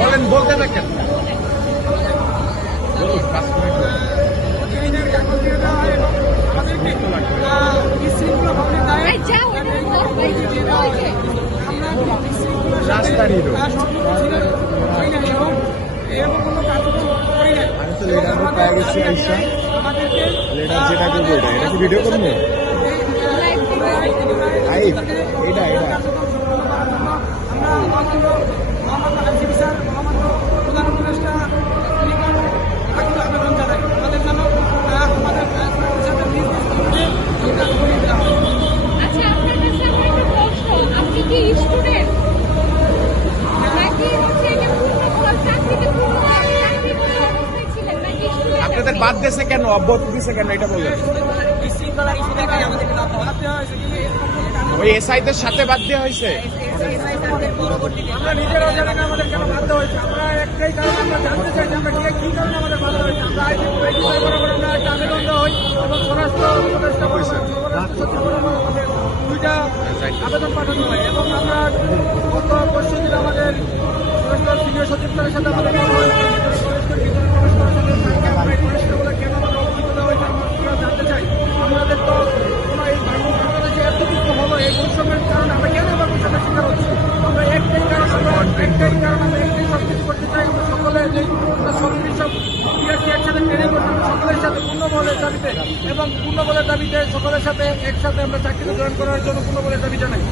বলেন, বলতে থাকেন। রাস্তার হিরো ভিডিও করবো এটা প্রধান উপদেষ্টা আবেদন জানাই আমাদের জন্য আমাদের আপনাদের বাদ দিয়েছে কেন, অব্যাহতি দিয়েছে কেন, এটা বলবেন। ওই এসআইদের সাথে বাদ দেওয়া হয়েছে। আমরা নিজেরাও জানি না আমাদের কেন বাধ্য হয়েছে। আমরা একটাই কারণ আমরা জানতে চাই যে আমরা কি কারণে আমাদের বাধ্য হয়েছে। আমরা একটা আবেদন দেওয়া হয় এবং স্বরাষ্ট্র উপদেষ্টা দুইটা আবেদন পাঠানো হয় এবং আমরা গত পরশুদিন আমাদের স্বরাষ্ট্র সিনিয়র সচিব স্যারের সাথে আমাদের কেন জানতে চাই। আমাদের তো এই বাংলাদেশে এত কিছু হলো এই বৈষম্যের কারণে আমরা কেন আবার বৈষম্যের শিকার হচ্ছি। আমরা একটাই কারণ আমরা একটাই সব কিছু করতে চাই। আমরা সকলে যে সরকারি সব একসাথে ট্রেনিং করতে সকলের সাথে পূর্ণবলের দাবিতে এবং পূর্ণবলের দাবিতে সকলের সাথে একসাথে আমরা চাকরিতে জয়েন করার জন্য পূর্ণবলের দাবি জানাই।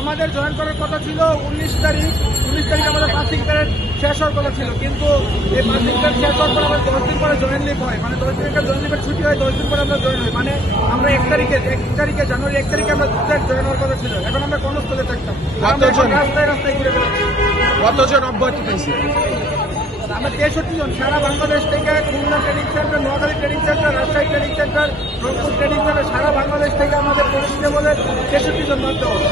আমাদের জয়েন করার কথা ছিল 19 তারিখ আমাদের পাসিং পিরিয়ড শেষ হওয়ার কথা ছিল, কিন্তু এই পাসিং পিরিয়ড শেষ হওয়ার পর আমার 10 দিন পরে জয়েন লিভ হয়, মানে 10 দিনের জয়েন লিভের ছুটি হয়, 10 দিন পরে আমরা জয়েন হই। মানে আমরা 1 তারিখে জানুয়ারি 1 তারিখে আমরা জয়েন হওয়ার কথা ছিল। এখন আমরা কর্মস্থলে থাকতাম, রাস্তায় ঘুরে বেড়াচ্ছি। কতজন অব্যাহতি পেয়েছি? আমরা 63 জন সারা বাংলাদেশ থেকে, Khulna training centre, Noakhali training centre, Rajshahi training centre, Rangpur training centre, সারা বাংলাদেশ থেকে আমাদের পরিস্থিতি বলে 63 জন বাধ্য হবে।